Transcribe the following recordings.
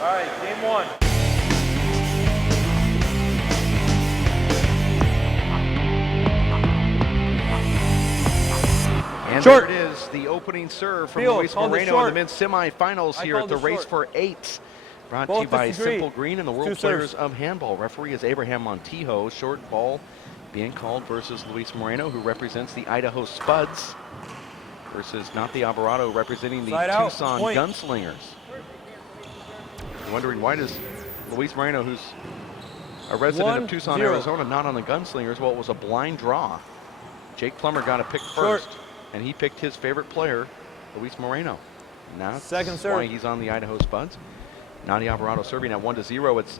All right, game one. And Short. there it is, the opening serve from Field, Luis called it Moreno in the short. men's semifinals I here at called the it Race short. for 8. Brought to Both you by disagree. Simple Green and the World Two Players serves. of Handball. Referee is Abraham Montijo. Short ball being called versus Luis Moreno, who represents the Idaho Spuds, versus not the Alvarado, representing the Side out, Tucson point. Gunslingers. You're wondering, why does Luis Moreno, who's a resident of Tucson, 1-0. Arizona, not on the Gunslingers? Well, it was a blind draw. Jake Plummer got a pick Short. first, and he picked his favorite player, Luis Moreno. Now Second that's serve. why he's on the Idaho Spuds. Nani Alvarado serving at 1-0. It's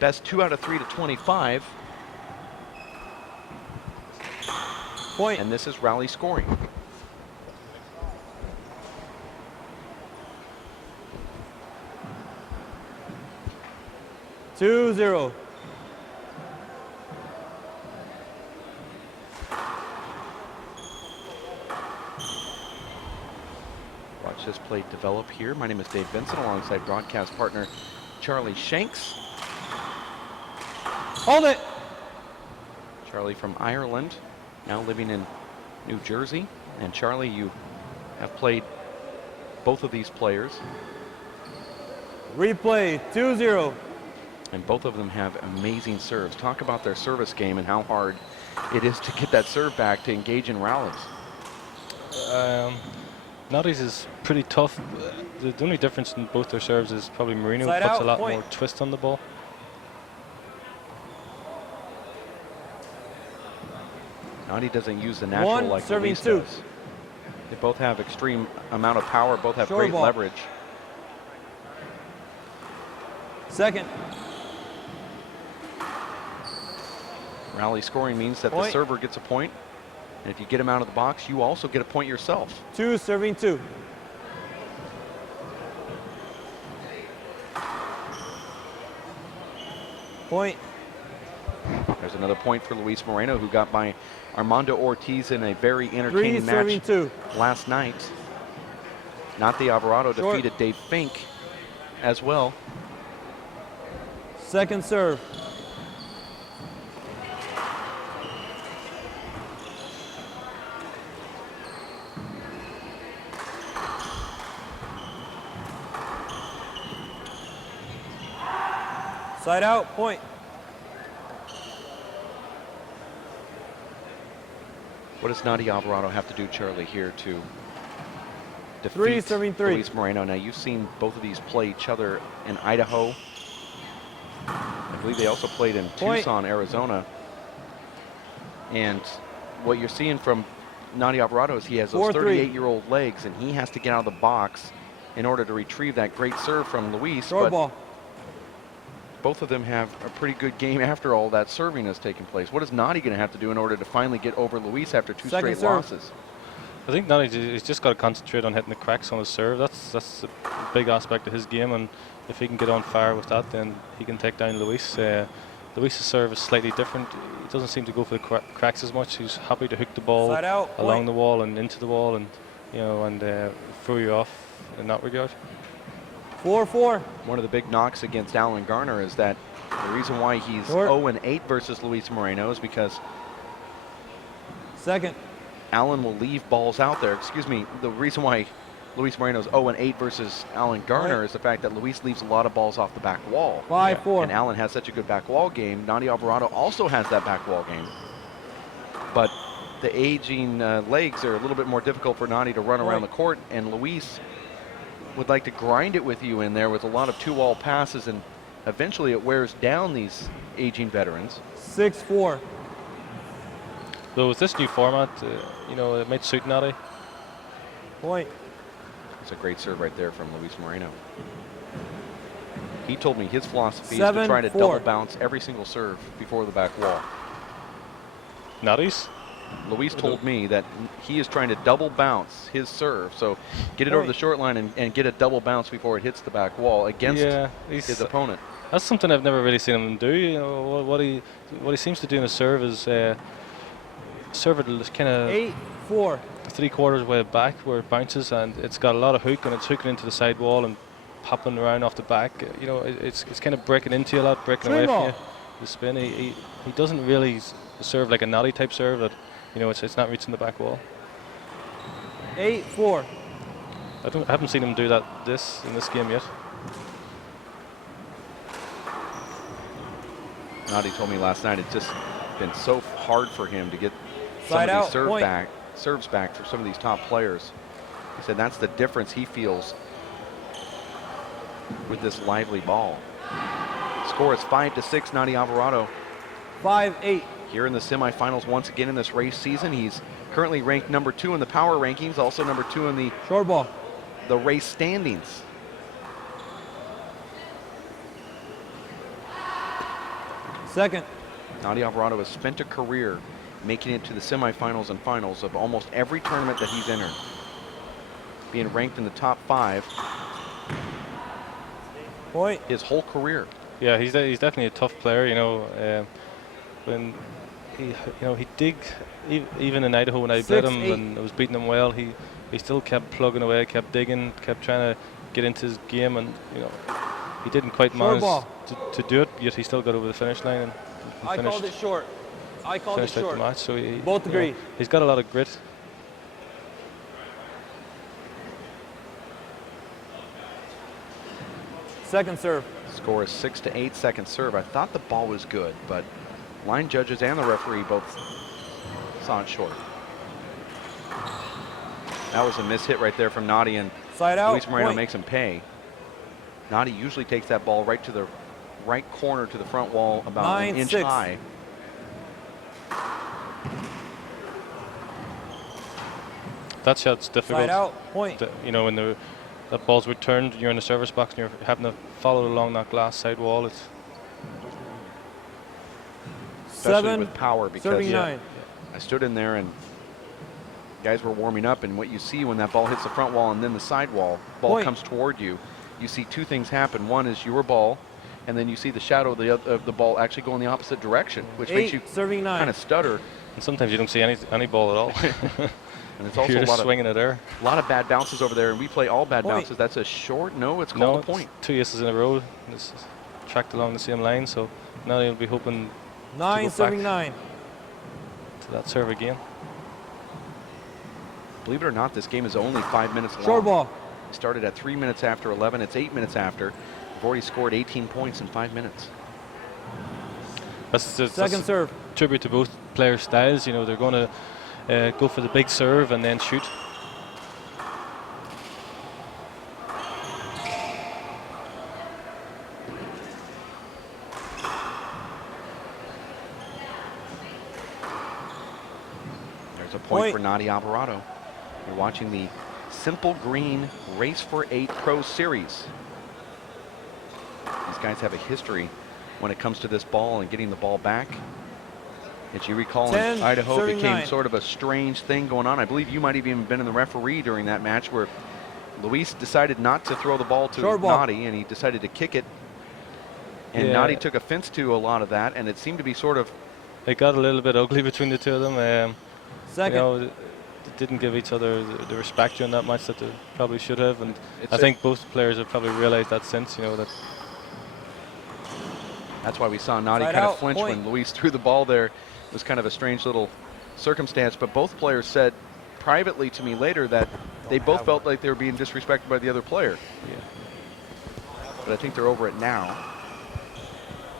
best 2 out of 3 to 25. Point. And this is rally scoring. Two, 0. Watch this play develop here. My name is Dave Benson alongside broadcast partner Charlie Shanks. Hold it. Charlie from Ireland, now living in New Jersey. And Charlie, you have played both of these players, Replay. 2-0. and both of them have amazing serves. Talk about their service game and how hard it is to get that serve back to engage in rallies. Nutty's is pretty tough. The only difference in both their serves is probably Moreno Side puts out, a lot point. more twist on the ball. Nani doesn't use the natural One, like serving Luis two. does. They both have extreme amount of power, both have Short great ball. leverage. Second. Rally scoring means that the Point. server gets a point, and if you get him out of the box, you also get a point yourself. 2, serving 2. Point. There's another point for Luis Moreno, who got by Armando Ortiz in a very 3, entertaining serving match 2. last night. Nati Alvarado Short. defeated Dave Fink as well. Second serve. Side out, point. What does Nati Alvarado have to do, Charlie, here to defeat 3, serving 3. Luis Moreno? Now, you've seen both of these play each other in Idaho. I believe they also played in Point. Tucson, Arizona. And what you're seeing from Nati Alvarado is he has those 4-3. 38-year-old legs, and he has to get out of the box in order to retrieve that great serve from Luis. Short But ball. both of them have a pretty good game after all that serving has taken place. What is Nati going to have to do in order to finally get over Luis after 2 Second straight serve. losses? I think Nutty's just got to concentrate on hitting the cracks on his serve. That's a big aspect of his game, and if he can get on fire with that, then he can take down Luis. Luis's serve is slightly different. He doesn't seem to go for the cracks as much. He's happy to hook the ball Side out, along point. the wall and into the wall, and throw you off in that regard. 4-4. One of the big knocks against Alan Garner is that the reason why he's Short. 0-8 versus Luis Moreno is because Second. Alan will leave balls out there. Excuse me, the reason why Luis Moreno's 0-8 versus Alan Garner Right. is the fact that Luis leaves a lot of balls off the back wall. 5-4. And Alan has such a good back wall game. Nani Alvarado also has that back wall game. But the aging legs are a little bit more difficult for Nani to run around the Right. court, and Luis would like to grind it with you in there with a lot of two-wall passes, and eventually it wears down these aging veterans. 6-4. Though with this new format, it might suit Nutty. Point. It's a great serve right there from Luis Moreno. He told me his philosophy is to try to 7-4. double bounce every single serve before the back wall. Nutty's? Luis told me that he is trying to double bounce his serve, so get it over Point. the short line and get a double bounce before it hits the back wall against his opponent. That's something I've never really seen him do. You know, what he seems to do in his serve is serve it kind of 8-4. 3/4 way back where it bounces, and it's got a lot of hook, and it's hooking into the side wall, and popping around off the back. You know, it's kind of breaking into you a lot, breaking away from you. The spin. He doesn't really serve like a Noddy type serve that, you know, it's not reaching the back wall. 8-4. I haven't seen him do that in this game yet. Noddy told me last night it's just been so hard for him to get some Side of out, these point. serves back for some of these top players. He said that's the difference he feels with this lively ball. Score is 5-6, Noddy Alvarado. 5-8. Here in the semifinals once again in this race season. He's currently ranked number 2 in the power rankings, also number 2 in Short ball. the race standings. Second. Noddy Alvarado has spent a career making it to the semifinals and finals of almost every tournament that he's entered, being ranked in the top 5 Point. his whole career. Yeah, he's definitely a tough player. You know, when he did even in Idaho when I played him and I was beating him well, he still kept plugging away, kept digging, kept trying to get into his game, and you know, he didn't quite manage to do it. Yet he still got over the finish line and I finished, called it short. I called it finished out short. the match. So he, Both agree. you know, he's got a lot of grit. Second serve. Score is 6-8, second serve. I thought the ball was good, but line judges and the referee both saw it short. That was a miss hit right there from Noddy, and Side out. Luis Moreno Point. makes him pay. Noddy usually takes that ball right to the right corner to the front wall, about an inch 9-6. high. That shot's difficult. Side out. Point. You know, when the ball's returned, you're in the service box and you're having to follow along that glass side wall. It's Especially 7. with power, because Serving 9. I stood in there and guys were warming up, and what you see when that ball hits the front wall and then the side wall, ball Point. comes toward you, you see two things happen. One is your ball, and then you see the shadow of the ball actually go in the opposite direction, which 8. makes you Serving 9. kind of stutter. and sometimes you don't see any ball at all. And it's also You're a just lot swinging it there. of bad bounces over there, and we play all bad Point. bounces. That's a short. No, it's No, called a point. it's 2 aces in a row. This is tracked along the same line, so now he'll be hoping 9. go Serving back. 9. to that serve again. Believe it or not, this game is only 5 minutes long. Short ball. It started at 3 minutes after 11. It's 8 minutes after. We've already scored 18 points in 5 minutes. That's Second serve. tribute to both players' styles. You know, they're going to go for the big serve and then shoot. There's a point for Noddy Alvarado. You're watching the Simple Green Race for 8 Pro Series. These guys have a history when it comes to this ball and getting the ball back. As you recall, 10, in Idaho, it became 39. sort of a strange thing going on. I believe you might have even been in the referee during that match where Luis decided not to throw the ball to Noddy, and he decided to kick it. And Noddy took offense to a lot of that, and it seemed to be sort of... It got a little bit ugly between the two of them. Second. You know, they didn't give each other the respect during that match that they probably should have, and I think both players have probably realized that since, you know, that. That's why we saw Noddy kind of flinch when Luis threw the ball there. It was kind of a strange little circumstance, but both players said privately to me later that they both felt like they were being disrespected by the other player. Yeah. But I think they're over it now.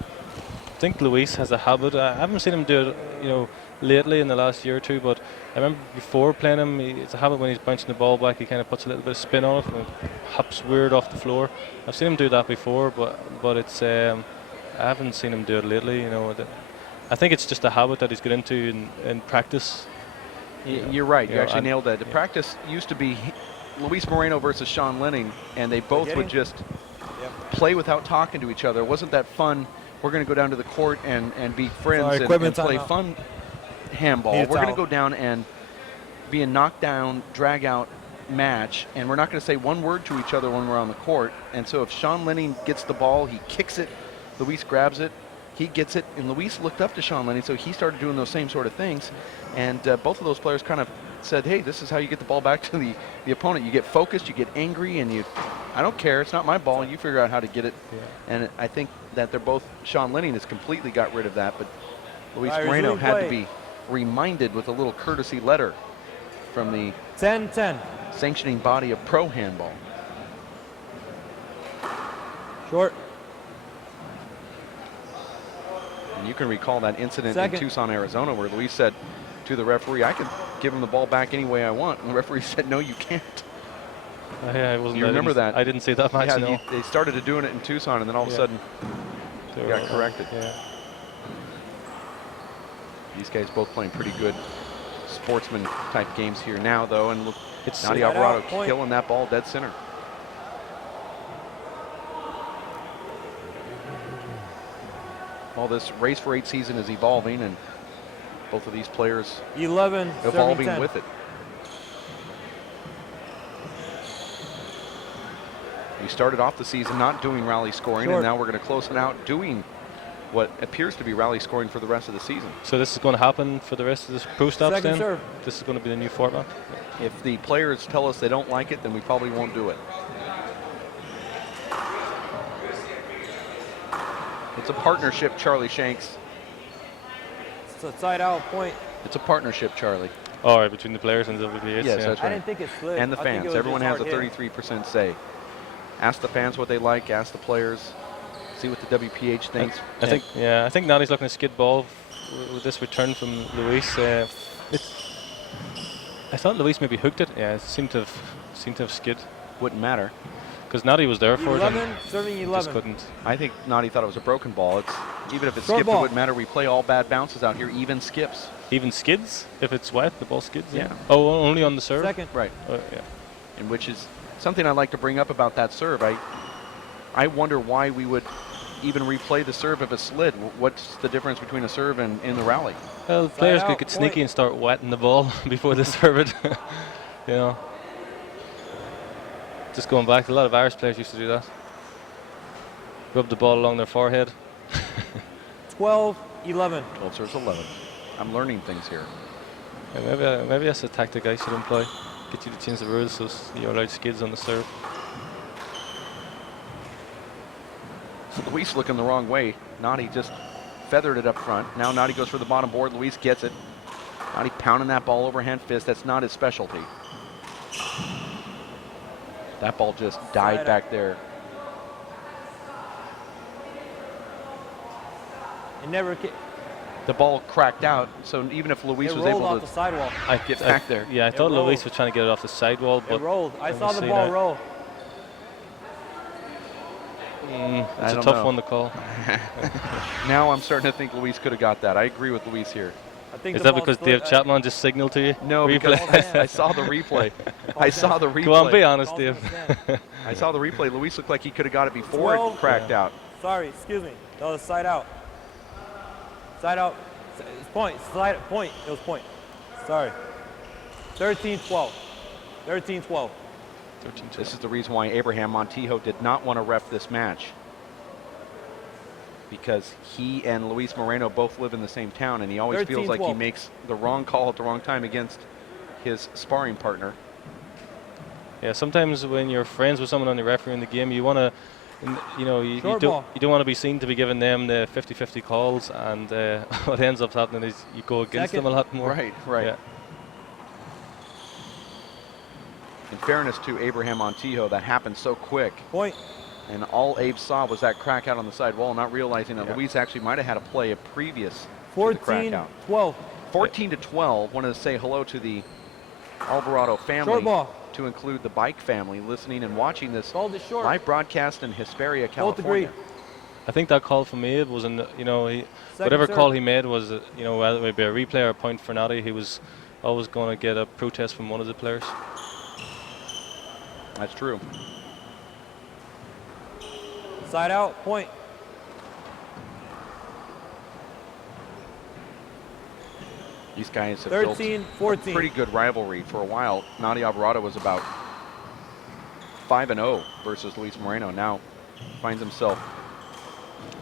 I think Luis has a habit. I haven't seen him do it, you know, lately in the last year or two, but I remember before playing him, it's a habit when he's bouncing the ball back, he kind of puts a little bit of spin on it and it hops weird off the floor. I've seen him do that before, but it's I haven't seen him do it lately. You know, I think it's just a habit that he's got into in practice. You're right. You actually nailed that. The practice used to be Luis Moreno versus Sean Lenning, and they both would just play without talking to each other. It wasn't that fun. We're going to go down to the court and be friends and play fun handball. We're going to go down and be a knockdown, drag-out match, and we're not going to say one word to each other when we're on the court. And so if Sean Lenning gets the ball, he kicks it, Luis grabs it, he gets it, and Luis looked up to Sean Lenning, so he started doing those same sort of things. And both of those players kind of said, hey, this is how you get the ball back to the opponent. You get focused, you get angry, and you I don't care. It's not my ball. You figure out how to get it. Yeah. And I think that they're both, Sean Lenning has completely got rid of that, but Luis All right, Moreno resume had to play. be reminded with a little courtesy letter from the 10-10. sanctioning body of pro handball. Short. And you can recall that incident Second. in Tucson, Arizona, where Luis said to the referee, I can give him the ball back any way I want. And the referee said, no, you can't. Yeah, I wasn't. You remember that? I didn't see that match. Yeah, No. they started doing it in Tucson, and then all of a sudden, They they were got all- corrected. Yeah. These guys both playing pretty good sportsman type games here now, though, and look, It's Nadia Side out, Alvarado point. killing that ball dead center. Well, this race for 8 season is evolving, and both of these players 11. evolving 10. with it. We started off the season not doing rally scoring, Short. and now we're going to close it out doing what appears to be rally scoring for the rest of the season. So this is going to happen for the rest of this pro stops Second then? serve. This is going to be the new format? If the players tell us they don't like it, then we probably won't do it. It's a partnership, Charlie Shanks. It's a side out point. It's a partnership, Charlie. All right, between the players and the WPH. Yes, yeah. that's I right. didn't think it slid. And the I think it fans. was Everyone just has a hard hit. 33% say. Ask the fans what they like. Ask the players. See what the WPH thinks. I think, yeah, I think Nadi's looking to skid ball with this return from Luis. I thought Luis maybe hooked it. Yeah, it seemed to have skid Wouldn't matter. because Nadi was there for it. 11. And Serving just 11. couldn't. I think Nadi thought it was a broken ball. It's even if it Short skipped, it ball. wouldn't matter. We play all bad bounces out here, even skips. Even skids if it's wet. The ball skids. Yeah. Oh, only on the serve. Second. Right. Yeah. And which is something I like to bring up about that serve. I wonder why we would even replay the serve if it slid. What's the difference between a serve and in the rally? Well, players could out, get point. sneaky and start wetting the ball before they serve it. You know. Just going back, a lot of Irish players used to do that. Rub the ball along their forehead. 12. 11. 12 serves 11. I'm learning things here. Yeah, maybe that's a tactic I should employ. Get you to change the rules so you're allowed skids on the serve. So Luis looking the wrong way. Nadi just feathered it up front. Now Nadi goes for the bottom board. Luis gets it. Nadi pounding that ball overhand fist. That's not his specialty. That ball just died Side back there. It never. The ball cracked out, so even if Luis It was rolled able off to the sidewall. get back there. Yeah, I thought rolled. Luis was trying to get it off the sidewall, but It rolled. I let saw me the see ball now. roll. It's I a don't tough know. one to call. Now I'm starting to think Luis could have got that. I agree with Luis here. I think Is the that ball because split. Dave Chapman just signaled to you? No, Replay? because I saw the replay. I saw the replay. Come on, be honest, Ball's Dave. in the stand. I saw the replay. Luis looked like he could have got it before 12. it cracked out. Sorry, excuse me. That was side out. Side out. It's point. Side point. It was point. Sorry. 13-12. 13-12. 13 This is the reason why Abraham Montijo did not want to ref this match. Because he and Luis Moreno both live in the same town, and he always feels like he 13-12. makes the wrong call at the wrong time against his sparring partner. Yeah, sometimes when you're friends with someone on the referee in the game, you want to, you Short don't ball. want to be seen to be giving them the 50-50 calls, and what ends up happening is you go against Second. them a lot more. Right. Yeah. In fairness to Abraham Montijo, that happened so quick, Point. and all Abe saw was that crack out on the side wall, not realizing that Yeah. Luis actually might have had a play a previous to the crack out. 14-12. 14-12. Wanted to say hello to the Alvarado family, Short ball. to include the Bike family listening and watching this Called it short. live broadcast in Hesperia, Both agree. California. I think that call from Abe was, whatever serve. call he made was, whether it be a replay or a point for Nadi, he was always going to get a protest from one of the players. That's true. Side out. Point. These guys have built a 13-14. pretty good rivalry for a while. Nadia Alvarado was about 5-0 versus Luis Moreno. Now finds himself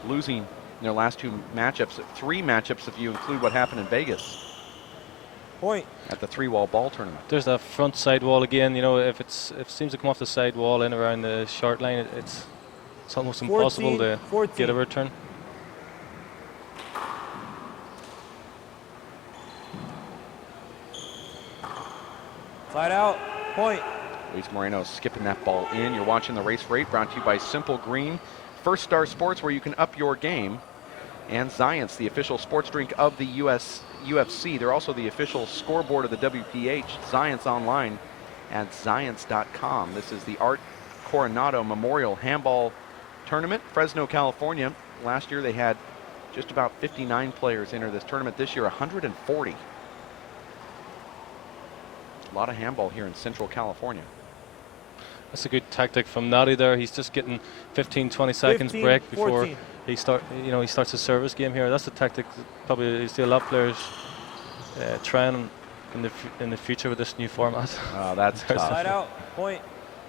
losing in their last two matchups, 3 matchups if you include what happened in Vegas. Point. at the 3-wall ball tournament. There's that front side wall again. You know, if it seems to come off the side wall in around the short line, it's almost impossible to 14. get a return. Side out. Point. Luis Moreno skipping that ball in. You're watching the Race for 8, brought to you by Simple Green, First Star Sports, where you can up your game, and Zions, the official sports drink of the UFC. They're also the official scoreboard of the WPH. Zions online at zions.com. This is the Art Coronado Memorial Handball Tournament, Fresno, California. Last year they had just about 59 players enter this tournament. This year, 140. A lot of handball here in Central California. That's a good tactic from Nadi there. He's just getting 15-20 seconds break before 14. he starts his service game here. That's a tactic that probably you see a lot of players trying in the future with this new format. That's tough. Side out. Point.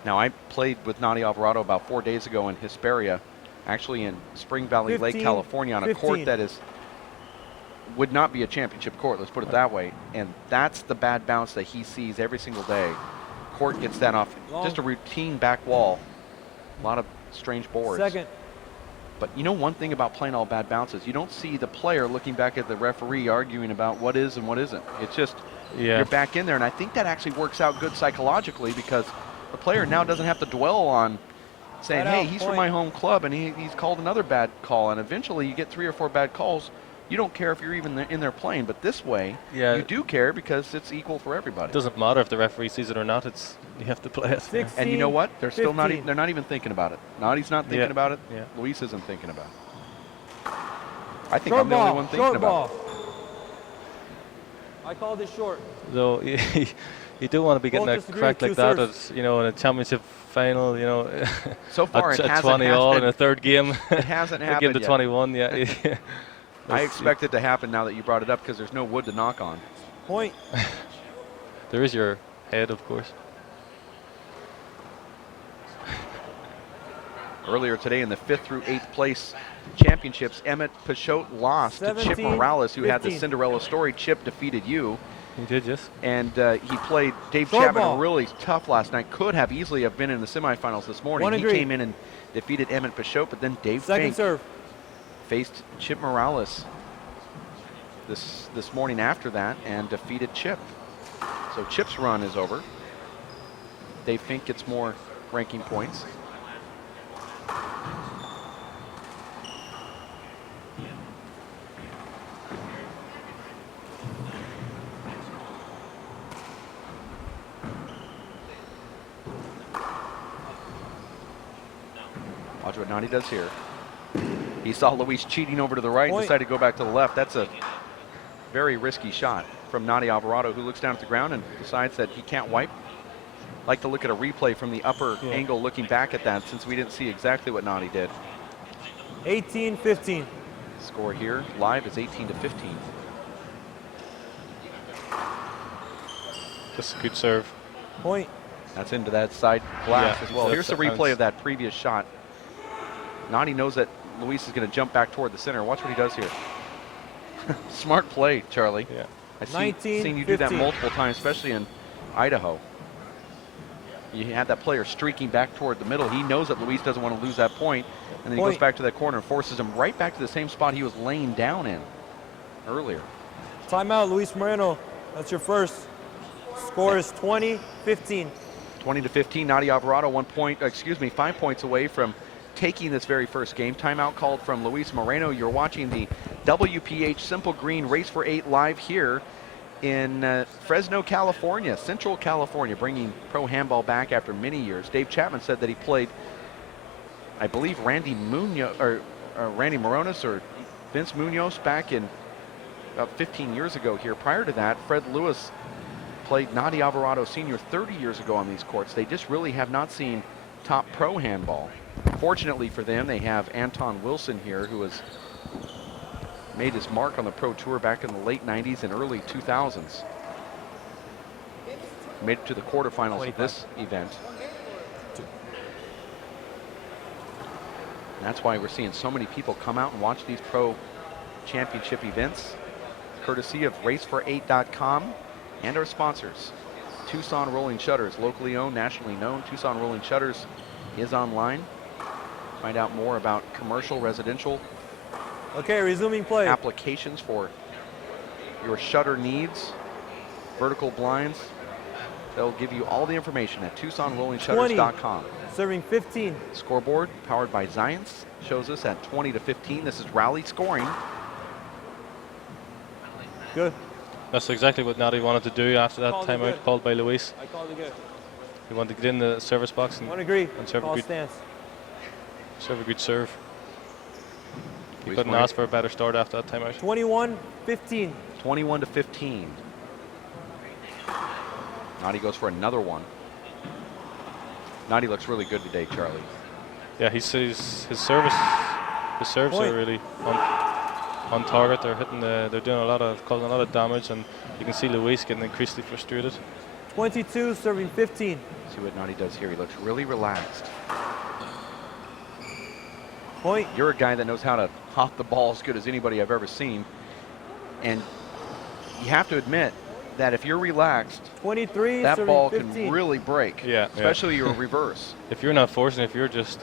Now, I played with Nadi Alvarado about 4 days ago in Hesperia, actually in Spring Valley Lake, California, on a court that would not be a championship court, let's put it that way. And that's the bad bounce that he sees every single day. Court gets that off just a routine back wall. A lot of strange boards. Second. But you know one thing about playing all bad bounces, you don't see the player looking back at the referee arguing about what is and what isn't. It's just you're back in there, and I think that actually works out good psychologically, because the player now doesn't have to dwell on saying, hey, he's from my home club and he's called another bad call, and eventually you get 3 or 4 bad calls. You don't care if you're even in there playing, but this way you do care because it's equal for everybody. It doesn't matter if the referee sees it or not. You have to play it. 16, and you know what? They're 15. still they're not even thinking about it. Nadi's not thinking about it. Yeah. Luis isn't thinking about it. I think Short I'm the only one thinking about it. I called it short. So you do want to be getting a crack like that in a championship final. So far, at 20 all in a third game. It hasn't happened game to yet. 21. Yeah. I expect it to happen now that you brought it up, because there's no wood to knock on. Point. There is your head, of course. Earlier today in the 5th through 8th place championships, Emmett Pichot lost to Chip Morales, who 15. had the Cinderella story. Chip defeated you. He did, yes. And he played Dave Chapman really tough last night. Could have easily have been in the semifinals this morning. He came in and defeated Emmett Pichot, but then Dave Fink faced Chip Morales this morning after that and defeated Chip. So Chip's run is over. Dave Fink gets more ranking points. Watch what Nadi does here. He saw Luis cheating over to the right and decided to go back to the left. That's a very risky shot from Nadi Alvarado, who looks down at the ground and decides that he can't wipe. Like to look at a replay from the upper angle looking back at that, since we didn't see exactly what Nadi did. 18-15. Score here live is 18-15. Just a good serve. Point. That's into that side glass as well. Here's the replay of that previous shot. Nadi knows that Luis is going to jump back toward the center. Watch what he does here. Smart play, Charlie. Yeah. I've seen you do that multiple times, especially in Idaho. You had that player streaking back toward the middle. He knows that Luis doesn't want to lose that point, and then he goes back to that corner and forces him right back to the same spot he was laying down in earlier. Timeout, Luis Moreno. That's your first. Score is 20-15. 20-15. Nadi Alvarado 5 points away from taking this very first game. Timeout called from Luis Moreno. You're watching the WPH Simple Green Race for 8 live here in Fresno, California, Central California, bringing pro handball back after many years. Dave Chapman said that he played, I believe, Randy Moronis or Vince Munoz back in about 15 years ago here. Prior to that, Fred Lewis played Nadi Alvarado Sr. 30 years ago on these courts. They just really have not seen top pro handball. Fortunately for them, they have Anton Wilson here, who has made his mark on the pro tour back in the late 90s and early 2000s. Made it to the quarterfinals of this event. And that's why we're seeing so many people come out and watch these pro championship events, courtesy of racefor8.com and our sponsors. Tucson Rolling Shutters, locally owned, nationally known. Tucson Rolling Shutters is online. Find out more about commercial, residential Okay, resuming play. applications for your shutter needs, vertical blinds. They'll give you all the information at TucsonRollingShutters.com. Serving 15. Scoreboard powered by Zions shows us at 20-15. This is rally scoring. Good. That's exactly what Natty wanted to do after that Called it timeout good. called by Luis. I called it good. He wanted to get in the service box and, Don't agree. serve a Call good stance. serve. He Luis couldn't Moreno. ask for a better start after that timeout. 21-15. 21-15. Nadi goes for another one. Nadi looks really good today, Charlie. Yeah, his serves Point. are really on target. They're hitting they're doing causing a lot of damage, and you can see Luis getting increasingly frustrated. 22, serving 15. See what Nadi does here. He looks really relaxed. Point. You're a guy that knows how to hop the ball as good as anybody I've ever seen. And you have to admit that if you're relaxed, 23, that serving ball 15. can really break. Yeah, especially your reverse. If you're not forcing, if you're just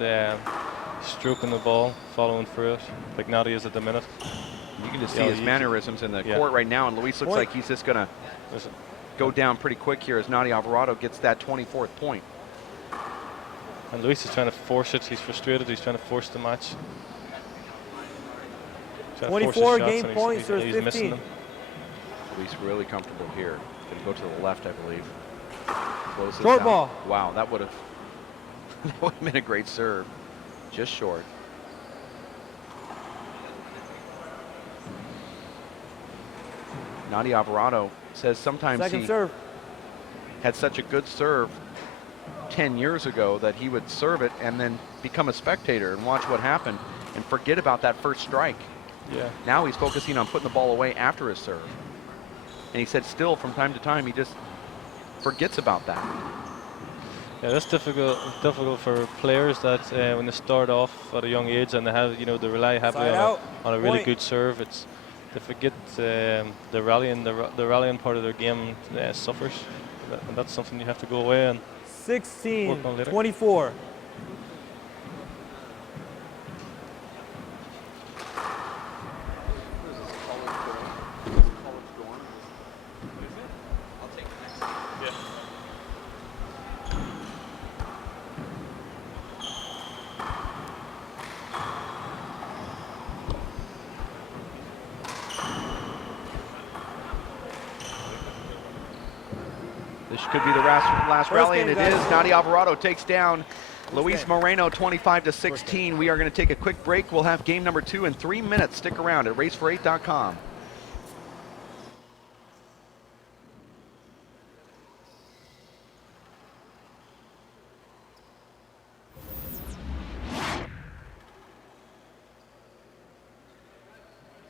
stroking the ball, following through it, like Natty is at the minute. You can just see his mannerisms in the court right now, and Luis looks like he's just going to go down pretty quick here as Nadi Alvarado gets that 24th point. And Luis is trying to force it. He's frustrated. He's trying to force the match. 24 game points, he's there's missing 15. them. Luis really comfortable here. Going to go to the left, I believe. Closes Short out. ball. Wow, that would have been a great serve. Just short. Nadi Alvarado says sometimes Second he serve. had such a good serve 10 years ago that he would serve it and then become a spectator and watch what happened and forget about that first strike. Yeah. Now he's focusing on putting the ball away after his serve. And he said still from time to time he just forgets about that. Yeah, that's difficult for players that when they start off at a young age and they have, they rely heavily on a really Point. good serve. They forget the rallying part of their game suffers, and that's something you have to go away and 16, work on later. 24. This could be the last First rally, game, and it guys. is. Nadi Alvarado takes down Luis game. Moreno 25-16. We are going to take a quick break. We'll have game number 2 in 3 minutes. Stick around at racefor8.com.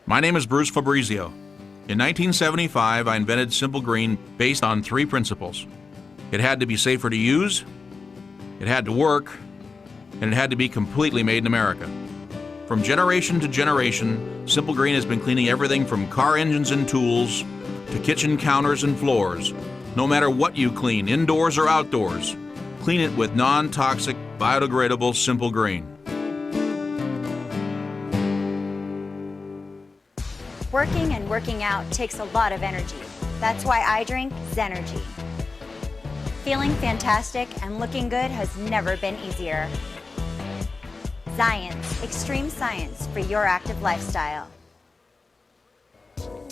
My name is Bruce Fabrizio. In 1975, I invented Simple Green based on 3 principles. It had to be safer to use, it had to work, and it had to be completely made in America. From generation to generation, Simple Green has been cleaning everything from car engines and tools to kitchen counters and floors. No matter what you clean, indoors or outdoors, clean it with non-toxic, biodegradable Simple Green. Working and working out takes a lot of energy. That's why I drink Zenergy. Feeling fantastic and looking good has never been easier. Zions, extreme science for your active lifestyle.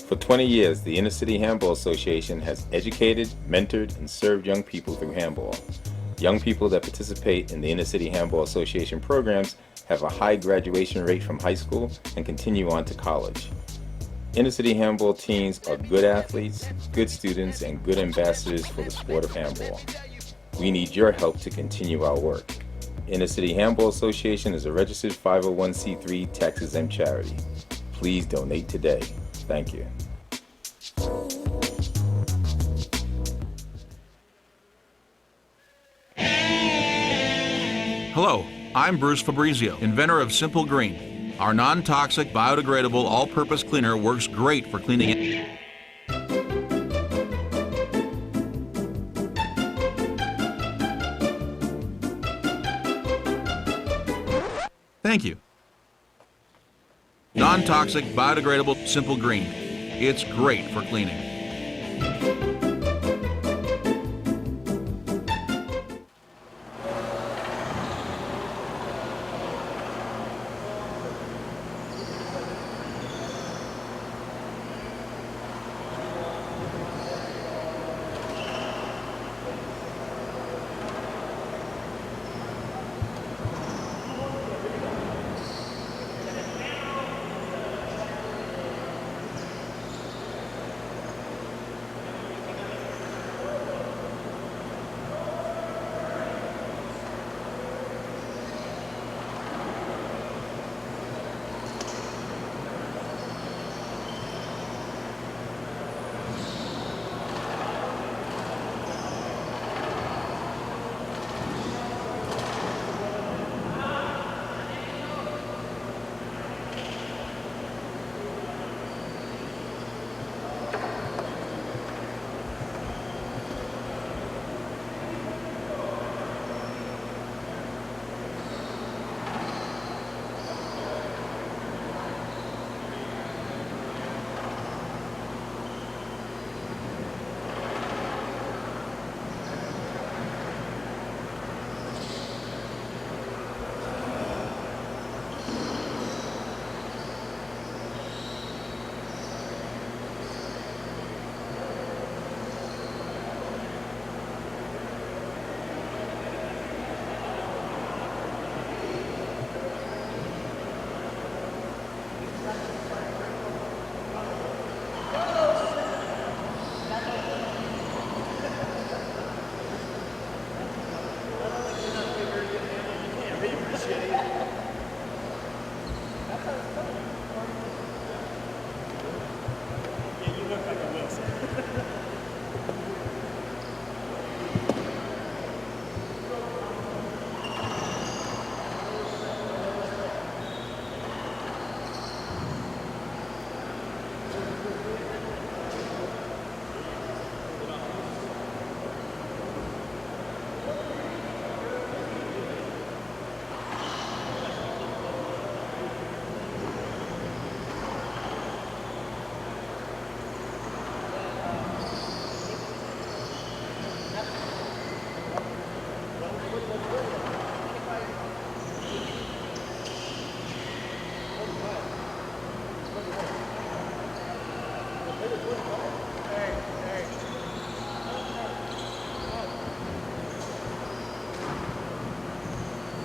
For 20 years, the Inner City Handball Association has educated, mentored, and served young people through handball. Young people that participate in the Inner City Handball Association programs have a high graduation rate from high school and continue on to college. Inner City Handball teams are good athletes, good students, and good ambassadors for the sport of handball. We need your help to continue our work. Inner City Handball Association is a registered 501c3 tax-exempt charity. Please donate today. Thank you. Hello, I'm Bruce Fabrizio, inventor of Simple Green. Our non-toxic, biodegradable, all-purpose cleaner works great for cleaning it. Thank you. Non-toxic, biodegradable, simple green. It's great for cleaning.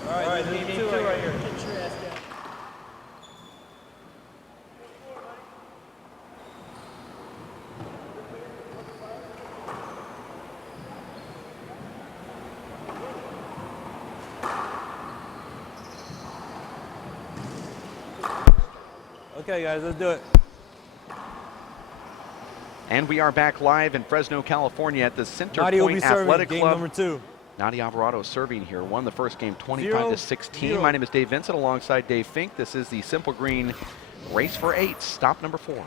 All right, game two right here. Okay, guys, let's do it. And we are back live in Fresno, California at the Center Nadi will be Point serving Athletic game Club. number 2. Nadi Alvarado serving here. Won the first game 25-16. My name is Dave Vincent alongside Dave Fink. This is the Simple Green Race for 8, stop number 4.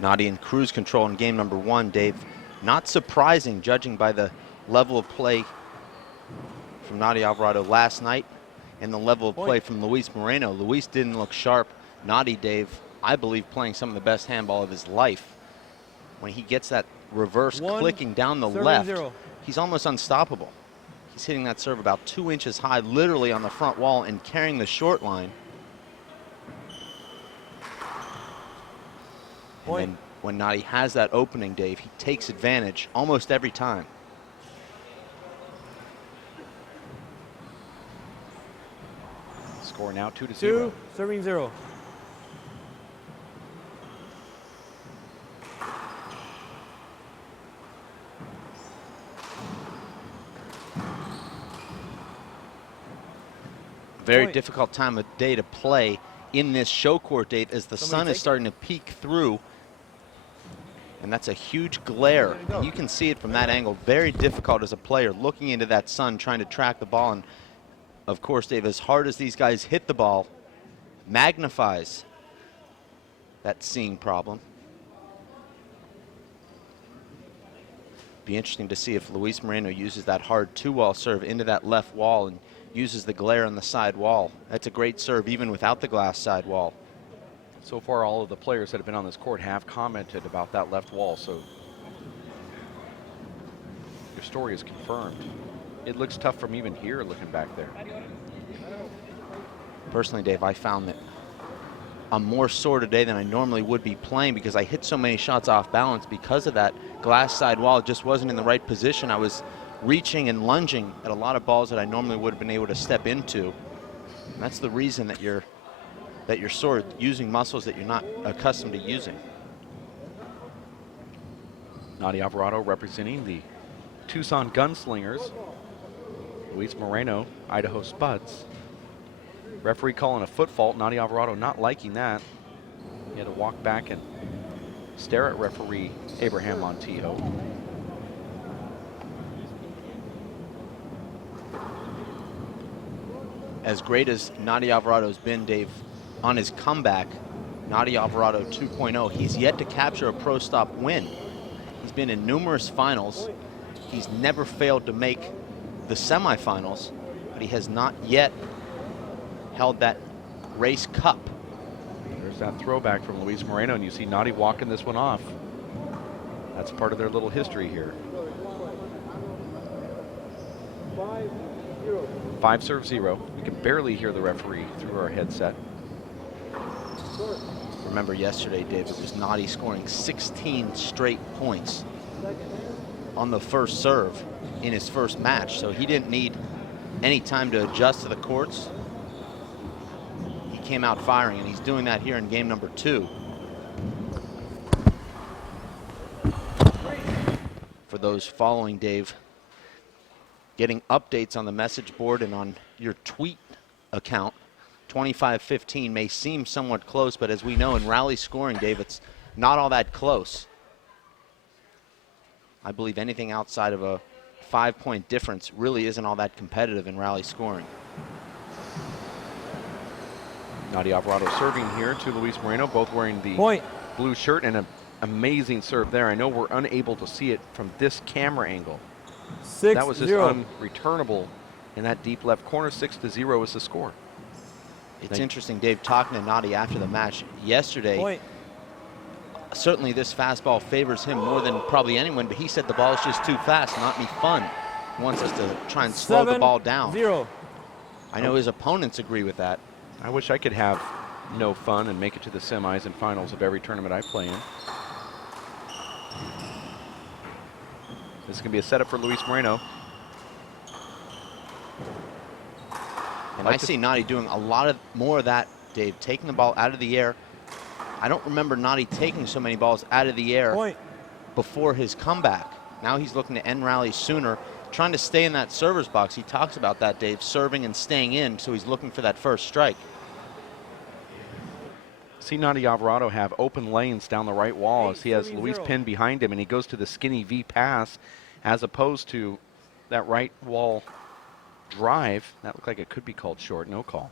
Nadi in cruise control in game number 1, Dave. Not surprising, judging by the level of play from Nadi Alvarado last night and the level of play from Luis Moreno. Luis didn't look sharp. Nadi, Dave, I believe playing some of the best handball of his life. When he gets that reverse clicking down the left, he's almost unstoppable. He's hitting that serve about 2 inches high, literally on the front wall and carrying the short line. And then when Nadi has that opening, Dave, he takes advantage almost every time. Score now 2-0. 2, serving 0. Very difficult time of day to play in this show court, Dave, as the sun is starting to peek through. And that's a huge glare. And you can see it from that angle. Very difficult as a player looking into that sun, trying to track the ball. And of course, Dave, as hard as these guys hit the ball, magnifies that seeing problem. Be interesting to see if Luis Moreno uses that hard 2-wall serve into that left wall and uses the glare on the side wall. That's a great serve even without the glass side wall. So far, all of the players that have been on this court have commented about that left wall, so your story is confirmed. It looks tough from even here looking back there. Personally, Dave, I found that I'm more sore today than I normally would be playing because I hit so many shots off balance because of that glass side wall. It just wasn't in the right position. I was reaching and lunging at a lot of balls that I normally would have been able to step into. And that's the reason that you're sore, using muscles that you're not accustomed to using. Nadi Alvarado representing the Tucson Gunslingers. Luis Moreno, Idaho Spuds. Referee calling a foot fault. Nadi Alvarado not liking that. He had to walk back and stare at referee Abraham Montijo. As great as Nadi Alvarado's been, Dave, on his comeback, Nadi Alvarado 2.0, he's yet to capture a Pro Stop win. He's been in numerous finals. He's never failed to make the semifinals, but he has not yet held that race cup. There's that throwback from Luis Moreno, and you see Nadi walking this one off. That's part of their little history here. 5-0. We can barely hear the referee through our headset. Remember yesterday, Dave, it was Nadi scoring 16 straight points on the first serve in his first match, so he didn't need any time to adjust to the courts. He came out firing, and he's doing that here in game number 2. For those following, Dave, getting updates on the message board and on your tweet account, 25-15 may seem somewhat close, but as we know in rally scoring, Dave, it's not all that close. I believe anything outside of a 5-point difference really isn't all that competitive in rally scoring. Nadi Alvarado serving here to Luis Moreno, both wearing the blue shirt, and an amazing serve there. I know we're unable to see it from this camera angle. That was just unreturnable in that deep left corner. 6-0 is the score. It's interesting, Dave, talking to Nadi after the match yesterday. Certainly this fastball favors him more than probably anyone, but he said the ball is just too fast, not any fun. He wants us to try and slow the ball down. 7-0. I know his opponents agree with that. I wish I could have no fun and make it to the semis and finals of every tournament I play in. This is going to be a setup for Luis Moreno. And I see Nadi doing a lot of more of that, Dave, taking the ball out of the air. I don't remember Nadi taking so many balls out of the air before his comeback. Now he's looking to end rallies sooner, trying to stay in that server's box. He talks about that, Dave, serving and staying in, so he's looking for that first strike. See Nadi Alvarado have open lanes down the right wall as he has Luis pinned behind him, and he goes to the skinny V pass as opposed to that right wall drive. That looked like it could be called short. No call.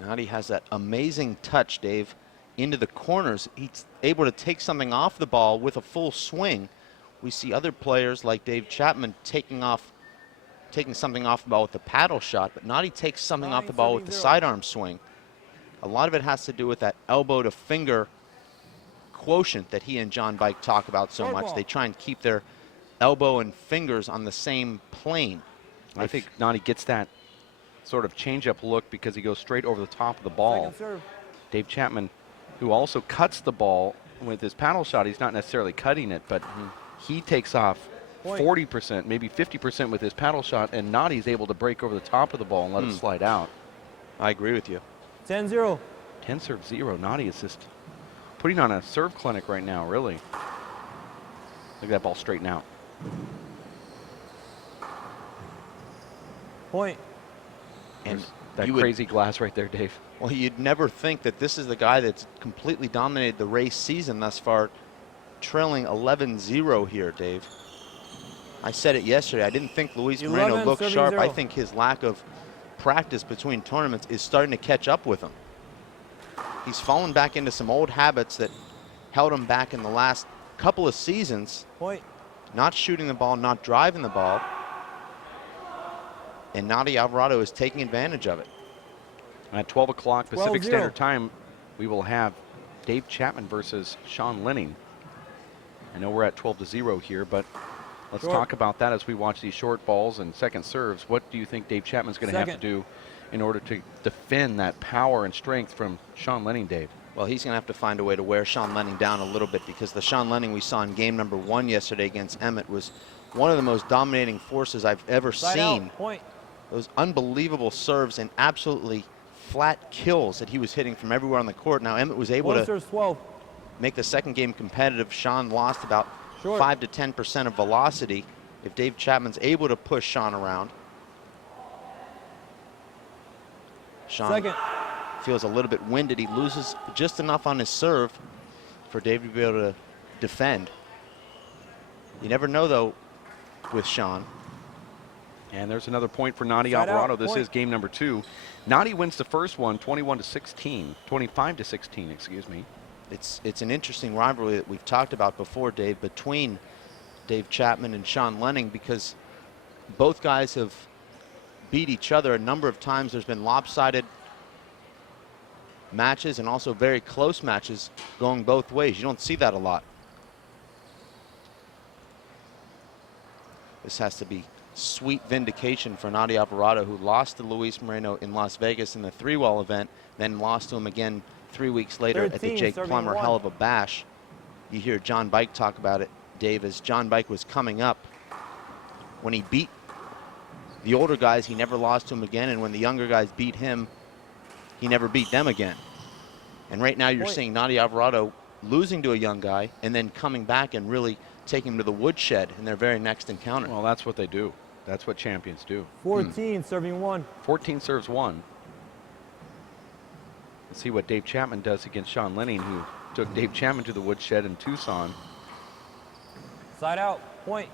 Nadi has that amazing touch, Dave, into the corners. He's able to take something off the ball with a full swing. We see other players like Dave Chapman taking something off the ball with the paddle shot, but Nadi takes something off the ball with the sidearm swing. A lot of it has to do with that elbow to finger quotient that he and John Bike talk about so much. They try and keep their elbow and fingers on the same plane. I think Nadi gets that sort of change-up look because he goes straight over the top of the ball. Dave Chapman, who also cuts the ball with his paddle shot, he's not necessarily cutting it, but he takes off 40%, maybe 50% with his paddle shot, and Nadi's able to break over the top of the ball and let it slide out. I agree with you. 10-0. 10-0. Nadi is just putting on a serve clinic right now, really. Look at that ball straighten out. And that crazy glass right there, Dave. Well, you'd never think that this is the guy that's completely dominated the race season thus far, trailing 11-0 here, Dave. I said it yesterday. I didn't think Luis Moreno looked sharp. I think his lack of practice between tournaments is starting to catch up with him. He's fallen back into some old habits that held him back in the last couple of seasons, Point. not shooting the ball, not driving the ball. And Nadi Alvarado is taking advantage of it. At 12 o'clock Pacific 12-0. Standard Time, we will have Dave Chapman versus Sean Lenning. I know we're at 12-0 here, but let's talk about that as we watch these short balls and second serves. What do you think Dave Chapman's going to have to do in order to defend that power and strength from Sean Lenning, Dave? Well, he's going to have to find a way to wear Sean Lenning down a little bit, because the Sean Lenning we saw in game number 1 yesterday against Emmett was one of the most dominating forces I've ever seen. Point. Those unbelievable serves and absolutely flat kills that he was hitting from everywhere on the court. Now Emmett was able to make the second game competitive. Sean lost about 5 to 10% of velocity. If Dave Chapman's able to push Sean around, Sean feels a little bit winded. He loses just enough on his serve for Dave to be able to defend. You never know, though, with Sean. And there's another point for Nadi Alvarado. This is game number 2. Nadi wins the first one, 21-16, 25-16, excuse me. It's an interesting rivalry that we've talked about before, Dave, between Dave Chapman and Sean Lenning, because both guys have beat each other a number of times. There's been lopsided matches and also very close matches going both ways. You don't see that a lot. This has to be sweet vindication for Nadi Alvarado, who lost to Luis Moreno in Las Vegas in the 3-wall event, then lost to him again 3 weeks later at the Jake Plummer Hell of a Bash. You hear John Bike talk about it, Dave, as John Bike was coming up. When he beat the older guys, he never lost to him again, and when the younger guys beat him, he never beat them again. And right now you're seeing Nadi Alvarado losing to a young guy and then coming back and really taking him to the woodshed in their very next encounter. Well, that's what they do. That's what champions do. 14 serving 1. 14 serves 1. Let's see what Dave Chapman does against Sean Lenning, who took Dave Chapman to the woodshed in Tucson. Side out. Point.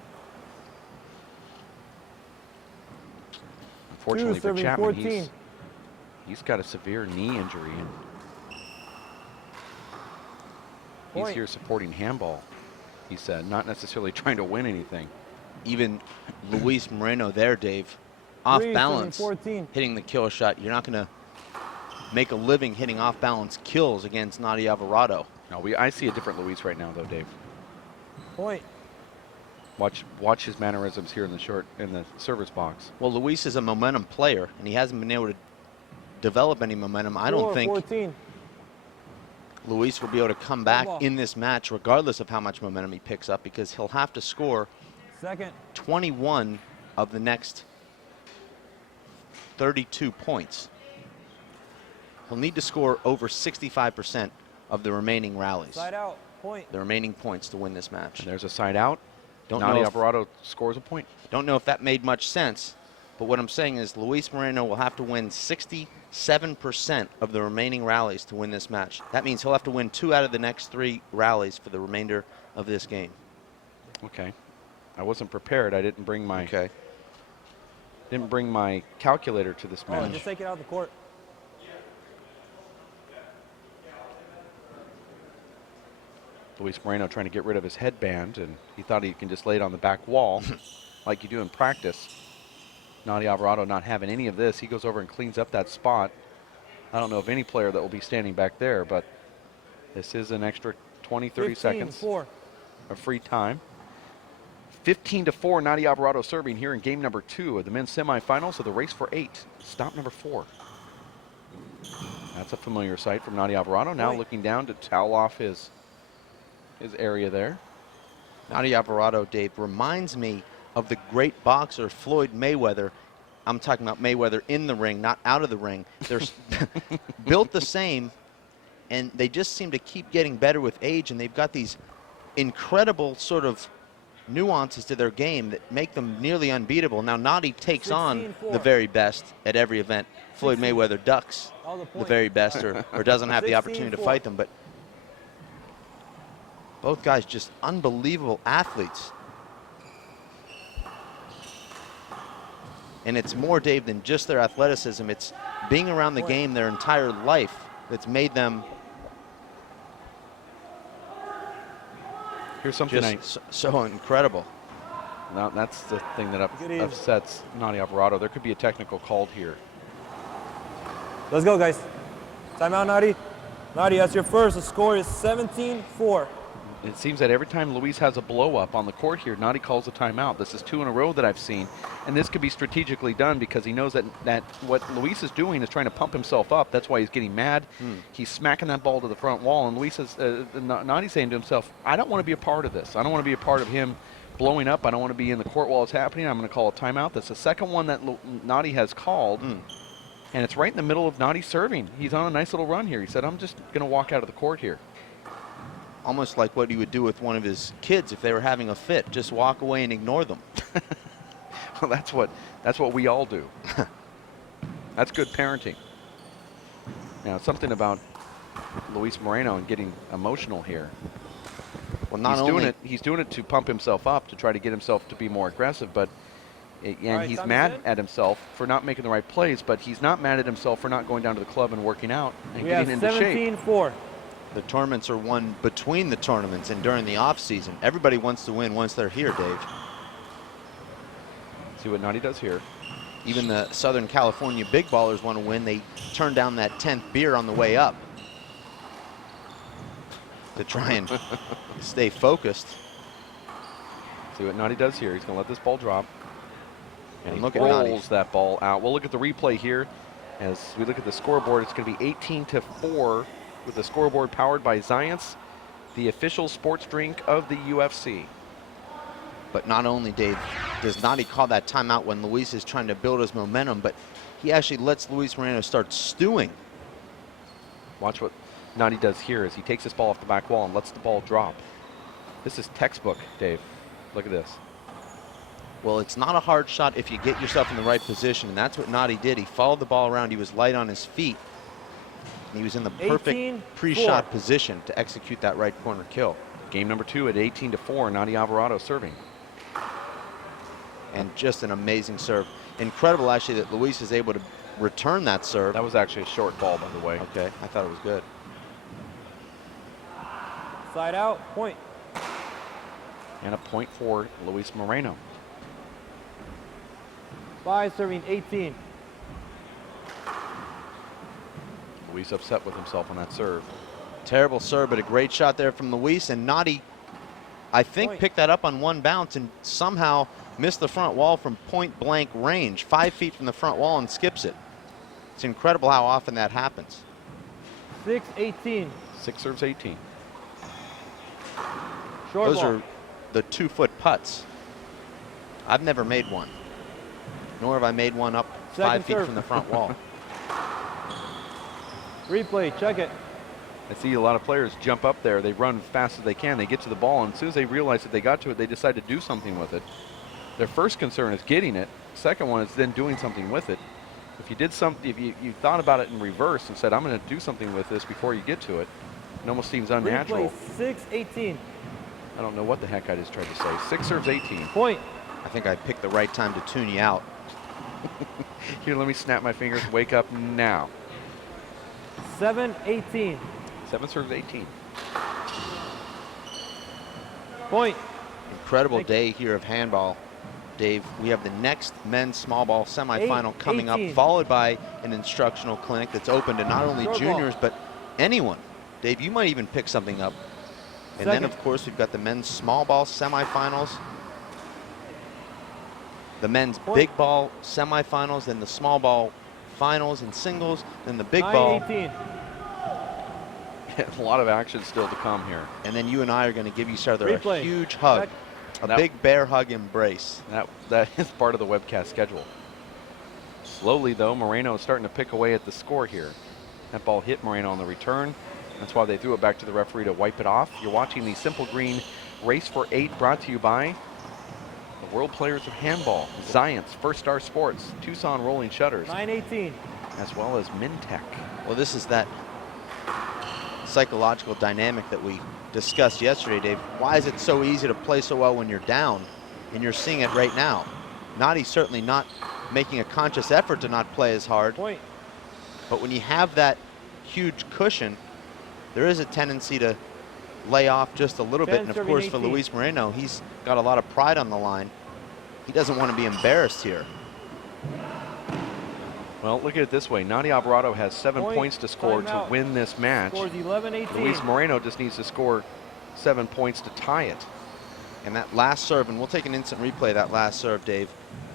Unfortunately for Chapman, he's got a severe knee injury. He's here supporting Handball, he said, not necessarily trying to win anything. Even Luis Moreno there, Dave, off balance, hitting the kill shot. You're not going to make a living hitting off balance kills against Nadi Alvarado. No, I see a different Luis right now, though, Dave. Point. Watch his mannerisms here in the service box. Well, Luis is a momentum player, and he hasn't been able to develop any momentum. I don't think 14. Luis will be able to come back in this match regardless of how much momentum he picks up, because he'll have to score 21 of the next 32 points. He'll need to score over 65% of the remaining rallies. Side out. Point. The remaining points to win this match. And there's a side out. Nadi Alvarado scores a point. Don't know if that made much sense, but what I'm saying is Luis Moreno will have to win 67% of the remaining rallies to win this match. That means he'll have to win 2 out of the next 3 rallies for the remainder of this game. Okay. I wasn't prepared. I didn't bring my calculator to this match. Just take it out of the court. Luis Moreno trying to get rid of his headband, and he thought he can just lay it on the back wall like you do in practice. Nadi Alvarado not having any of this. He goes over and cleans up that spot. I don't know of any player that will be standing back there, but this is an extra 20, 30 seconds of free time. 15-4, Nadi Alvarado serving here in game number 2 of the men's semifinals of the race for 8. Stop number 4. That's a familiar sight from Nadi Alvarado. Now looking down to towel off his area there. Nadi Alvarado, Dave, reminds me of the great boxer Floyd Mayweather. I'm talking about Mayweather in the ring, not out of the ring. They're built the same, and they just seem to keep getting better with age, and they've got these incredible sort of nuances to their game that make them nearly unbeatable. Now Nadi takes on the very best at every event. Floyd Mayweather ducks the very best or doesn't have the opportunity to fight them, but both guys just unbelievable athletes. And it's more, Dave, than just their athleticism. It's being around the game their entire life that's made them Here's something Just so incredible. now that's the thing that upsets Nadi Alvarado. There could be a technical called here. Let's go, guys. Timeout, Nadi. Nadi, that's your first. The score is 17-4. It seems that every time Luis has a blow up on the court here, Nadi calls a timeout. This is 2 in a row that I've seen, and this could be strategically done because he knows that what Luis is doing is trying to pump himself up. That's why he's getting mad. He's smacking that ball to the front wall, and Luis is Nadi's saying to himself, I don't want to be a part of this. I don't want to be a part of him blowing up. I don't want to be in the court while it's happening. I'm going to call a timeout. That's the second one that Nadi has called, and it's right in the middle of Nadi serving. He's on a nice little run here. He said, I'm just going to walk out of the court here. Almost like what he would do with one of his kids if they were having a fit. Just walk away and ignore them. Well, that's what we all do. That's good parenting. Now, something about Luis Moreno and getting emotional here. Well, he's doing it to pump himself up, to try to get himself to be more aggressive, but he's mad at himself for not making the right plays, but he's not mad at himself for not going down to the club and working out and getting into shape. 17-4. The tournaments are won between the tournaments and during the off season. Everybody wants to win once they're here, Dave. See what Nadi does here. Even the Southern California big ballers want to win. They turn down that 10th beer on the way up to try and stay focused. See what Nadi does here. He's going to let this ball drop. And look he at Nadi. rolls that ball out. We'll look at the replay here. As we look at the scoreboard, it's going to be 18-4 with the scoreboard powered by Zions, the official sports drink of the UFC. But not only, Dave, does Nadi call that timeout when Luis is trying to build his momentum, but he actually lets Luis Moreno start stewing. Watch what Nadi does here as he takes this ball off the back wall and lets the ball drop. This is textbook, Dave. Look at this. Well, it's not a hard shot if you get yourself in the right position, and that's what Nadi did. He followed the ball around. He was light on his feet. And he was in the perfect pre-shot position to execute that right corner kill. Game number 2 at 18-4, Nadi Alvarado serving. And just an amazing serve. Incredible, actually, that Luis is able to return that serve. That was actually a short ball, by the way. Okay, I thought it was good. Side out, point. And a point for Luis Moreno. 5 serving 18. Luis upset with himself on that serve. Terrible serve, but a great shot there from Luis. And Nadi, I think, picked that up on one bounce and somehow missed the front wall from point blank range, 5 feet from the front wall, and skips it. It's incredible how often that happens. 6-18. 6 serves 18. Short Those ball. are the 2-foot putts. I've never made one, nor have I made one up 5 feet from the front wall. Replay, check it. I see a lot of players jump up there. They run as fast as they can. They get to the ball, and as soon as they realize that they got to it, they decide to do something with it. Their first concern is getting it. Second one is then doing something with it. If you did something, if you thought about it in reverse and said, I'm going to do something with this before you get to it, it almost seems unnatural. Replay, 6-18. I don't know what the heck I just tried to say. 6 serves 18. Point. I think I picked the right time to tune you out. Here, let me snap my fingers. Wake up now. 7-18. 7 serves 18. Point. Incredible day here of handball, Dave. We have the next men's small ball semifinal coming up, followed by an instructional clinic that's open to not only juniors, but anyone. Dave, you might even pick something up. And then, of course, we've got the men's small ball semifinals, the men's big ball semifinals, then the small ball finals and singles, then the big ball. 9-18. A lot of action still to come here. And then you and I are going to give each other Replay. a huge hug, a big bear hug embrace. That is part of the webcast schedule. Slowly, though, Moreno is starting to pick away at the score here. That ball hit Moreno on the return. That's why they threw it back to the referee to wipe it off. You're watching the Simple Green Race for 8 brought to you by the World Players of Handball, Zions, First Star Sports, Tucson Rolling Shutters, 9-18. as well as Mintech. Well, this is that psychological dynamic that we discussed yesterday, Dave. Why is it so easy to play so well when you're down? And you're seeing it right now. Nadi's certainly not making a conscious effort to not play as hard. Point. But when you have that huge cushion, there is a tendency to lay off just a little bit. And of course, for 18. Luis Moreno, he's got a lot of pride on the line. He doesn't want to be embarrassed here. Well, look at it this way. Nadi Alvarado has 7 Point. points to score to Timeout. win this match. Scores 11-18. Luis Moreno just needs to score 7 points to tie it. And that last serve, and we'll take an instant replay of that last serve, Dave.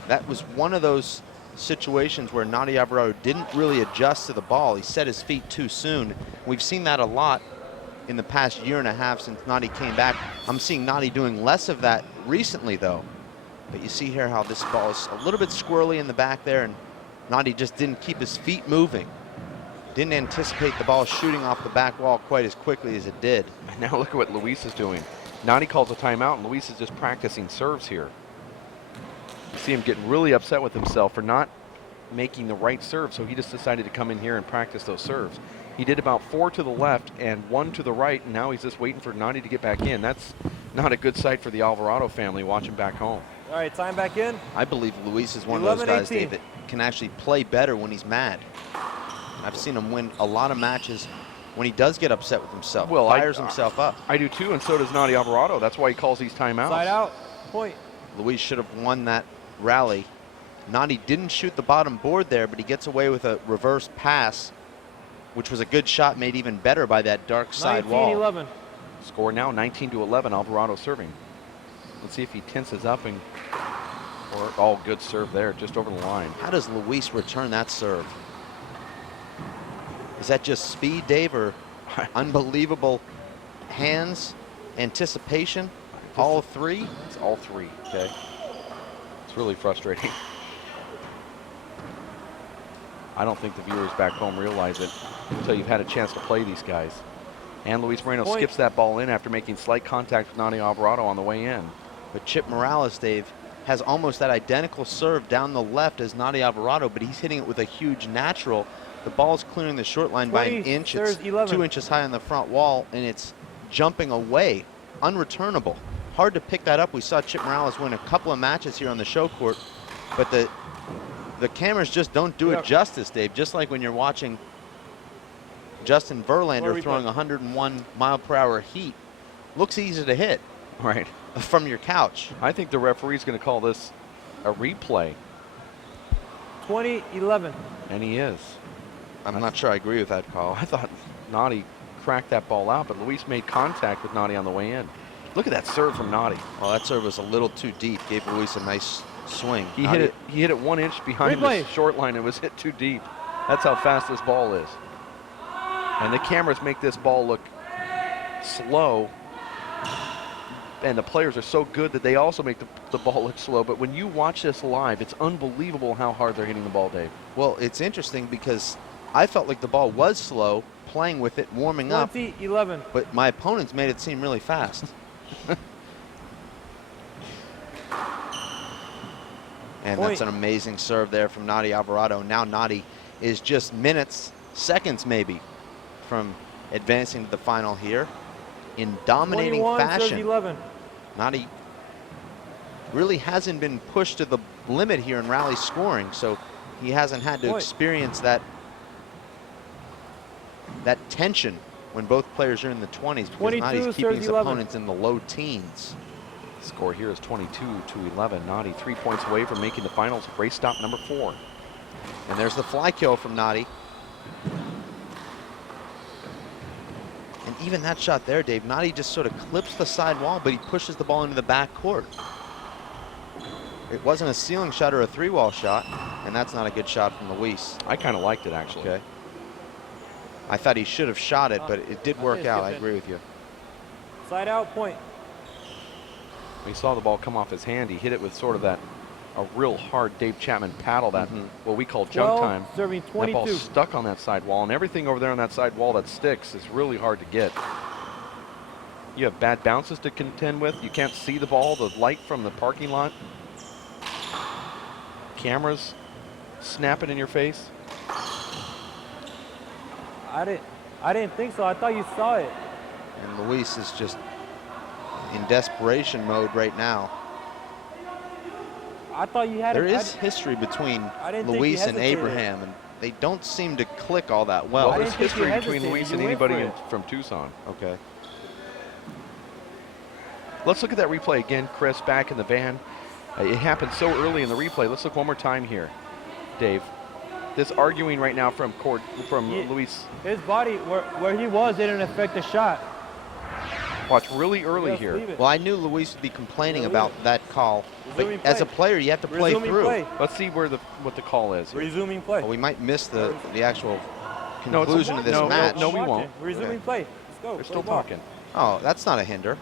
That was one of those situations where Nadi Alvarado didn't really adjust to the ball. He set his feet too soon. We've seen that a lot in the past year and a half since Nadi came back. I'm seeing Nadi doing less of that recently, though. But you see here how this ball is a little bit squirrely in the back there, and Nadi just didn't keep his feet moving. Didn't anticipate the ball shooting off the back wall quite as quickly as it did. And now look at what Luis is doing. Nadi calls a timeout, and Luis is just practicing serves here. You see him getting really upset with himself for not making the right serve, so he just decided to come in here and practice those serves. He did about 4 to the left and 1 to the right, and now he's just waiting for Nadi to get back in. That's not a good sight for the Alvarado family watching back home. All right, time back in. I believe Luis is one of those guys, 11-18. Dave, that can actually play better when he's mad. I've seen him win a lot of matches when he does get upset with himself, Well, fires himself up. I do too, and so does Nadi Alvarado. That's why he calls these timeouts. Side out. Point. Luis should have won that rally. Nadi didn't shoot the bottom board there, but he gets away with a reverse pass, which was a good shot made even better by that dark side wall. 19-11. Score now 19-11, Alvarado serving. Let's see if he tenses up and, or all good serve there, just over the line. How does Luis return that serve? Is that just speed, Dave, or unbelievable hands, anticipation, all three? It's all three, okay? It's really frustrating. I don't think the viewers back home realize it until you've had a chance to play these guys. And Luis Moreno Point. skips that ball in after making slight contact with Nadi Alvarado on the way in. But Chip Morales, Dave, has almost that identical serve down the left as Nadi Alvarado, but he's hitting it with a huge natural. The ball's clearing the short line by an 20, inch. It's serves 11. 2 inches high on the front wall, and it's jumping away, unreturnable. Hard to pick that up. We saw Chip Morales win a couple of matches here on the show court, but the cameras just don't do it justice, Dave. Just like when you're watching Justin Verlander throwing 101 mile-per-hour heat. Looks easy to hit. Right. From your couch. I think the referee's going to call this a replay. 20-11. And he is. I'm not sure I agree with that call. I thought Nadi cracked that ball out, but Luis made contact with Nadi on the way in. Look at that serve from Nadi. Well, that serve was a little too deep. Gave Luis a nice swing. He hit it 1 inch behind the short line. It was hit too deep. That's how fast this ball is. And the cameras make this ball look slow. And the players are so good that they also make the ball look slow. But when you watch this live, it's unbelievable how hard they're hitting the ball, Dave. Well, it's interesting because I felt like the ball was slow, playing with it, warming up. 20-11. But my opponents made it seem really fast. And that's an amazing serve there from Nadi Alvarado. Now Nadi is just minutes, seconds maybe, from advancing to the final here in dominating 21, fashion. 11. Nadi really hasn't been pushed to the limit here in rally scoring, so he hasn't had to experience that tension when both players are in the 20s, because Nadi's keeping his opponents in the low teens. The score here is 22-11. Nadi 3 points away from making the finals. Race stop number 4. And there's the fly kill from Nadi. And even that shot there, Dave, Nadi just sort of clips the side wall, but he pushes the ball into the back court. It wasn't a ceiling shot or a 3-wall shot, and that's not a good shot from Luis. I kind of liked it, actually. Okay. I thought he should have shot it, but it did work out. I agree with you. Side out, point. We saw the ball come off his hand. He hit it with sort of a real hard Dave Chapman paddle, that what we call junk time. Serving 22. That ball stuck on that side wall, and everything over there on that side wall that sticks is really hard to get. You have bad bounces to contend with. You can't see the ball, the light from the parking lot. Cameras snapping in your face. I didn't think so. I thought you saw it. And Luis is just in desperation mode right now. I thought you had There it. is history between think he Luis and hesitated. Abraham, and they don't seem to click all that well. Well, there's didn't think you history between hesitated. Luis You and went anybody for it. from Tucson. Okay. Let's look at that replay again, Chris, back in the van. It happened so early in the replay. Let's look one more time here, Dave. This arguing right now from Luis. His body, where he was, didn't affect the shot. Watch, really early here. Well, I knew Luis would be complaining about that call. But as a player, you have to play through. Play. Let's see what the call is here. Resuming play. Well, we might miss the actual conclusion of this match. No, we won't. Resuming play. Let's go. They're still talking. Oh, that's not a hinder.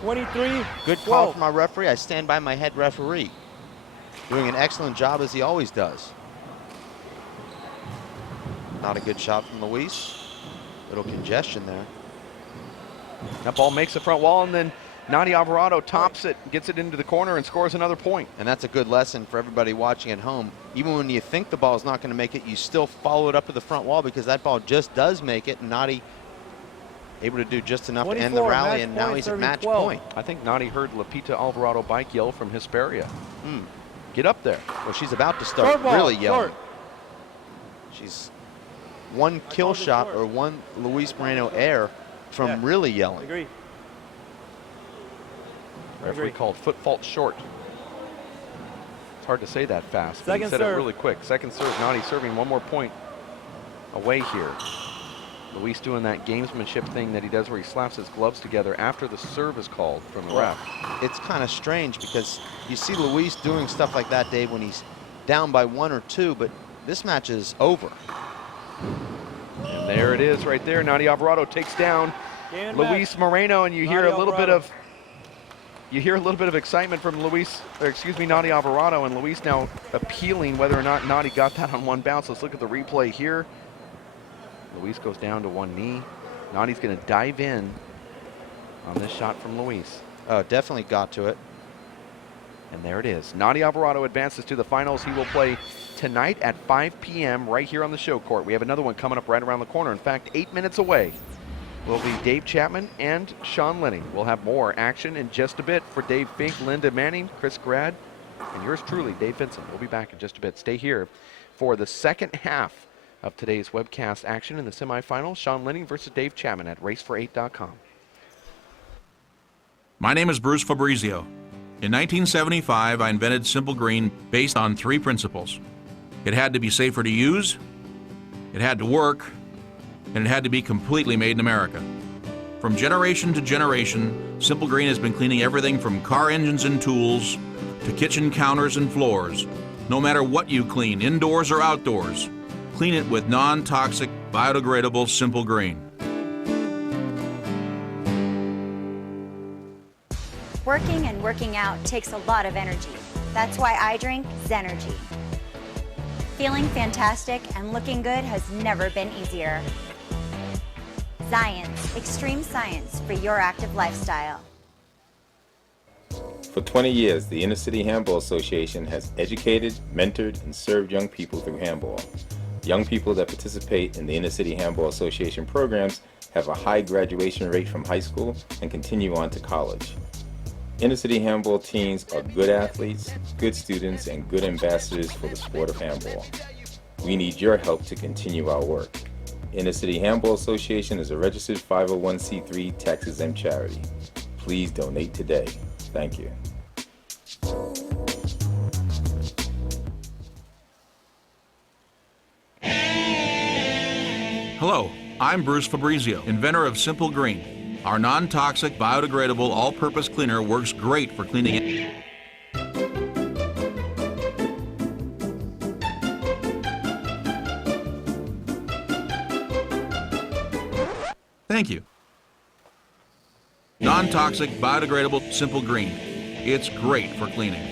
23. Good call from our referee. I stand by my head referee. Doing an excellent job as he always does. Not a good shot from Luis. Little congestion there. That ball makes the front wall, and then Nadi Alvarado tops it, gets it into the corner, and scores another point. And that's a good lesson for everybody watching at home. Even when you think the ball is not going to make it, you still follow it up to the front wall because that ball just does make it. And Nadi able to do just enough to end the rally, and now he's at match point. I think Nadi heard Lupita Alvarado bike yell from Hesperia. Get up there. Well, she's about to start really yelling. She's one kill shot or one Luis Moreno air from really yelling. Agree. Referee called foot fault short. It's hard to say that fast, but he said it really quick. Second serve, Nadi serving one more point away here. Luis doing that gamesmanship thing that he does where he slaps his gloves together after the serve is called from the ref. It's kind of strange because you see Luis doing stuff like that, Dave, when he's down by 1 or 2, but this match is over. And there it is right there. Nadi Alvarado takes down Luis Moreno, and you hear a little bit of excitement from Nadi Alvarado, and Luis now appealing whether or not Nadi got that on one bounce. Let's look at the replay here. Luis goes down to one knee. Nadi's going to dive in on this shot from Luis. Oh, definitely got to it. And there it is. Nadi Alvarado advances to the finals. He will play tonight at 5 p.m. right here on the show court. We have another one coming up right around the corner. In fact, 8 minutes away will be Dave Chapman and Sean Lenning. We'll have more action in just a bit for Dave Fink, Linda Manning, Chris Grad, and yours truly, Dave Vincent. We'll be back in just a bit. Stay here for the second half of today's webcast action in the semifinals. Sean Lenning versus Dave Chapman at racefor8.com. My name is Bruce Fabrizio. In 1975, I invented Simple Green based on 3 principles. It had to be safer to use, it had to work, and it had to be completely made in America. From generation to generation, Simple Green has been cleaning everything from car engines and tools to kitchen counters and floors. No matter what you clean, indoors or outdoors, clean it with non-toxic, biodegradable Simple Green. Working and working out takes a lot of energy. That's why I drink Zenergy. Feeling fantastic and looking good has never been easier. Science, extreme science for your active lifestyle. For 20 years, the Inner City Handball Association has educated, mentored, and served young people through handball. Young people that participate in the Inner City Handball Association programs have a high graduation rate from high school and continue on to college. Inner City Handball teams are good athletes, good students, and good ambassadors for the sport of handball. We need your help to continue our work. Inner City Handball Association is a registered 501c3 tax-exempt charity. Please donate today. Thank you. Hello, I'm Bruce Fabrizio, inventor of Simple Green. Our non-toxic, biodegradable, all-purpose cleaner works great for cleaning it. Thank you. Non-toxic, biodegradable, Simple Green. It's great for cleaning.